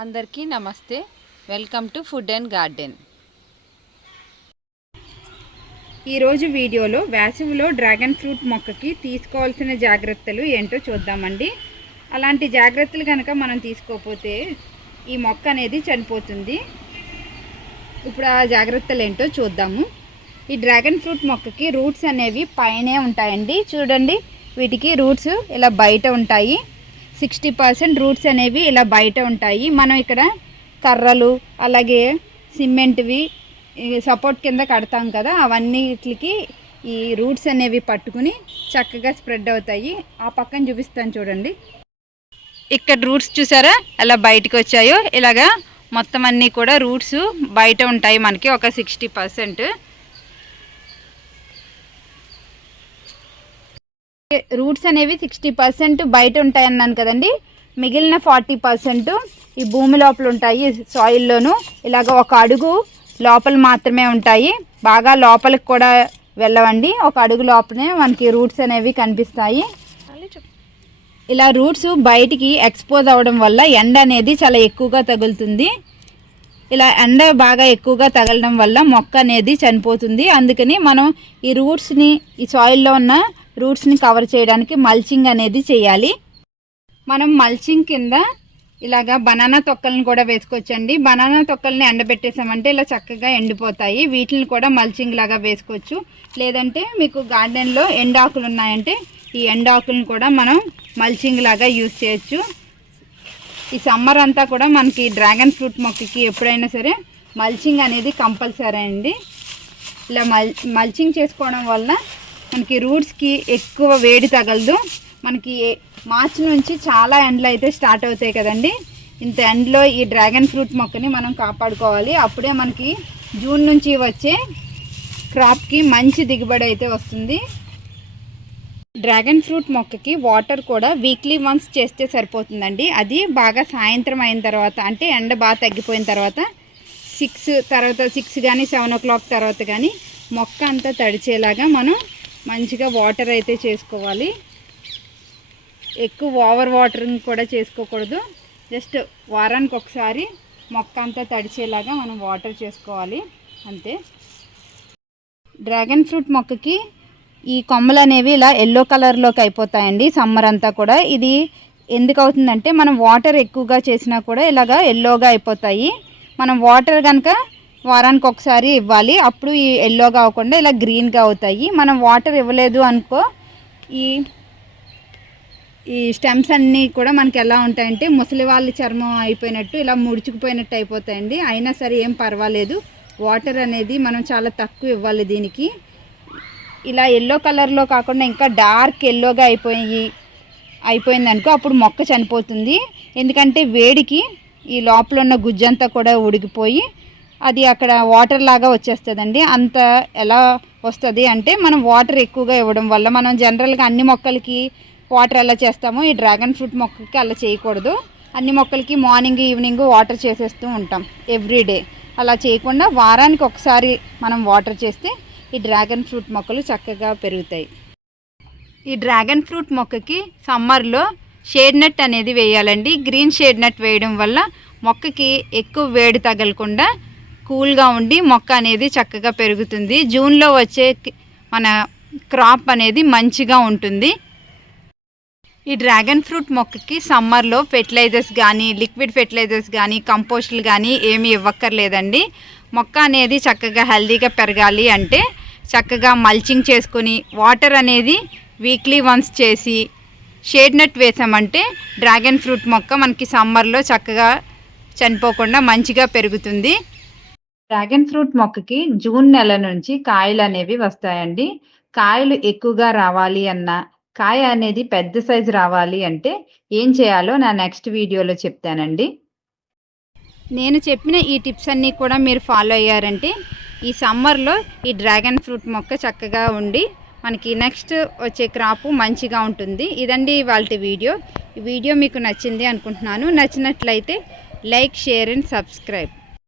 అందరికీ నమస్తే. Welcome to food and garden. ఈరోజు వీడియోలో వేసవిలో డ్రాగన్ ఫ్రూట్ మొక్కకి తీసుకోవాల్సిన జాగ్రత్తలు ఏంటో చూద్దామండి. అలాంటి జాగ్రత్తలు కనుక మనం తీసుకోకపోతే ఈ మొక్క అనేది చనిపోతుంది. ఇప్పుడు ఆ జాగ్రత్తలు ఏంటో చూద్దాము. ఈ డ్రాగన్ ఫ్రూట్ మొక్కకి రూట్స్ అనేవి పైనే ఉంటాయండి. చూడండి, వీటికి రూట్స్ ఇలా బయట ఉంటాయి. 60% రూట్స్ అనేవి ఇలా బయట ఉంటాయి. మనం ఇక్కడ కర్రలు అలాగే సిమెంట్వి సపోర్ట్ కింద కడతాం కదా, అవన్నిటికి ఈ రూట్స్ అనేవి పట్టుకుని చక్కగా స్ప్రెడ్ అవుతాయి. ఆ పక్కన చూపిస్తాను చూడండి. ఇక్కడ రూట్స్ చూసారా ఎలా బయటకు వచ్చాయో. ఇలాగా మొత్తం అన్నీ కూడా రూట్స్ బయట ఉంటాయి మనకి ఒక 60%. రూట్స్ అనేవి 60% బయట ఉంటాయి అన్నాను కదండి. మిగిలిన 40% ఈ భూమి లోపల ఉంటాయి, సాయిల్లోను. ఇలాగ ఒక అడుగు లోపల మాత్రమే ఉంటాయి, బాగా లోపలికి కూడా వెళ్ళవండి. ఒక అడుగు లోపలనే మనకి రూట్స్ అనేవి కనిపిస్తాయి. ఇలా రూట్స్ బయటికి ఎక్స్పోజ్ అవ్వడం వల్ల ఎండ అనేది చాలా ఎక్కువగా తగులుతుంది. ఇలా ఎండ బాగా ఎక్కువగా తగలడం వల్ల మొక్క అనేది చనిపోతుంది. అందుకని మనం ఈ రూట్స్ని, ఈ సాయిల్లో ఉన్న రూట్స్ని కవర్ చేయడానికి మల్చింగ్ అనేది చేయాలి. మనం మల్చింగ్ కింద ఇలాగా బనానా తొక్కలను కూడా వేసుకోవచ్చండి. బనానా తొక్కల్ని ఎండబెట్టేసామంటే ఇలా చక్కగా ఎండిపోతాయి. వీటిని కూడా మల్చింగ్ లాగా వేసుకోవచ్చు. లేదంటే మీకు గార్డెన్లో ఎండాకులు ఉన్నాయంటే ఈ ఎండాకులను కూడా మనం మల్చింగ్ లాగా యూజ్ చేయొచ్చు. ఈ సమ్మర్ అంతా కూడా మనకి డ్రాగన్ ఫ్రూట్ మొక్కకి ఎప్పుడైనా సరే మల్చింగ్ అనేది కంపల్సరీ అండి. ఇలా మల్చింగ్ చేసుకోవడం వల్ల మనకి రూట్స్కి ఎక్కువ వేడి తగలదు. మనకి మార్చి నుంచి చాలా ఎండలు అయితే స్టార్ట్ అవుతాయి కదండి. ఇంత ఎండలో ఈ డ్రాగన్ ఫ్రూట్ మొక్కని మనం కాపాడుకోవాలి. అప్పుడే మనకి జూన్ నుంచి వచ్చే క్రాప్కి మంచి దిగుబడి అయితే వస్తుంది. డ్రాగన్ ఫ్రూట్ మొక్కకి వాటర్ కూడా వీక్లీ వన్స్ చేస్తే సరిపోతుందండి. అది బాగా సాయంత్రం అయిన తర్వాత, అంటే ఎండ బాగా తగ్గిపోయిన తర్వాత 6 కానీ 7 o'clock తర్వాత కానీ మొక్క అంతా తడిచేలాగా మనం మంచిగా వాటర్ అయితే చేసుకోవాలి. ఎక్కువ ఓవర్ వాటరింగ్ కూడా చేసుకోకూడదు. జస్ట్ వారానికి ఒకసారి మొక్క అంతా తడిచేలాగా మనం వాటర్ చేసుకోవాలి, అంతే. డ్రాగన్ ఫ్రూట్ మొక్కకి ఈ కొమ్మలు అనేవి ఇలా ఎల్లో కలర్లోకి అయిపోతాయండి సమ్మర్ అంతా కూడా. ఇది ఎందుకు అవుతుందంటే మనం వాటర్ ఎక్కువగా చేసినా కూడా ఇలాగా ఎల్లోగా అయిపోతాయి. మనం వాటర్ కనుక వారానికి ఒకసారి ఇవ్వాలి, అప్పుడు ఈ ఎల్లోగా అవ్వకుండా ఇలా గ్రీన్గా అవుతాయి. మనం వాటర్ ఇవ్వలేదు అనుకో, ఈ స్టెమ్స్ అన్నీ కూడా మనకి ఎలా ఉంటాయంటే ముసలి వాళ్ళ చర్మం అయిపోయినట్టు ఇలా ముడుచుకుపోయినట్టు అయిపోతాయండి. అయినా సరే ఏం పర్వాలేదు, వాటర్ అనేది మనం చాలా తక్కువ ఇవ్వాలి దీనికి. ఇలా ఎల్లో కలర్లో కాకుండా ఇంకా డార్క్ ఎల్లోగా అయిపోయింది అనుకో, అప్పుడు మొక్క చనిపోతుంది. ఎందుకంటే వేడికి ఈ లోపల ఉన్న గుజ్జంతా కూడా ఉడికిపోయి అది అక్కడ వాటర్ లాగా వచ్చేస్తుందండి. అంత ఎలా వస్తుంది అంటే మనం వాటర్ ఎక్కువగా ఇవ్వడం వల్ల. మనం జనరల్గా అన్ని మొక్కలకి వాటర్ ఎలా చేస్తామో ఈ డ్రాగన్ ఫ్రూట్ మొక్కకి అలా చేయకూడదు. అన్ని మొక్కలకి మార్నింగ్ ఈవినింగ్ వాటర్ చేసేస్తూ ఉంటాం ఎవ్రీడే. అలా చేయకుండా వారానికి ఒకసారి మనం వాటర్ చేస్తే ఈ డ్రాగన్ ఫ్రూట్ మొక్కలు చక్కగా పెరుగుతాయి. ఈ డ్రాగన్ ఫ్రూట్ మొక్కకి సమ్మర్లో షేడ్ నెట్ అనేది వేయాలండి. గ్రీన్ షేడ్ నెట్ వేయడం వల్ల మొక్కకి ఎక్కువ వేడి తగలకుండా కూల్గా ఉండి మొక్క అనేది చక్కగా పెరుగుతుంది. జూన్లో వచ్చే మన క్రాప్ అనేది మంచిగా ఉంటుంది. ఈ డ్రాగన్ ఫ్రూట్ మొక్కకి సమ్మర్లో ఫెర్టిలైజర్స్ కానీ, లిక్విడ్ ఫెర్టిలైజర్స్ కానీ, కంపోస్టులు కానీ ఏమీ ఇవ్వక్కర్లేదండి. మొక్క అనేది చక్కగా హెల్తీగా పెరగాలి అంటే చక్కగా మల్చింగ్ చేసుకొని వాటర్ అనేది వీక్లీ వన్స్ చేసి షేడ్ నెట్ వేసామంటే డ్రాగన్ ఫ్రూట్ మొక్క మనకి సమ్మర్లో చక్కగా చనిపోకుండా మంచిగా పెరుగుతుంది. డ్రాగన్ ఫ్రూట్ మొక్కకి జూన్ నెల నుంచి కాయలు అనేవి వస్తాయండి. కాయలు ఎక్కువగా రావాలి అన్నా, కాయ అనేది పెద్ద సైజు రావాలి అంటే ఏం చేయాలో నా నెక్స్ట్ వీడియోలో చెప్తానండి. నేను చెప్పిన ఈ టిప్స్ అన్నీ కూడా మీరు ఫాలో అయ్యారంటే ఈ సమ్మర్లో ఈ డ్రాగన్ ఫ్రూట్ మొక్క చక్కగా ఉండి మనకి నెక్స్ట్ వచ్చే క్రాపు మంచిగా ఉంటుంది. ఇదండి ఇవాల్టి వీడియో. ఈ వీడియో మీకు నచ్చింది అనుకుంటున్నాను. నచ్చినట్లయితే లైక్, షేర్ అండ్ సబ్స్క్రైబ్.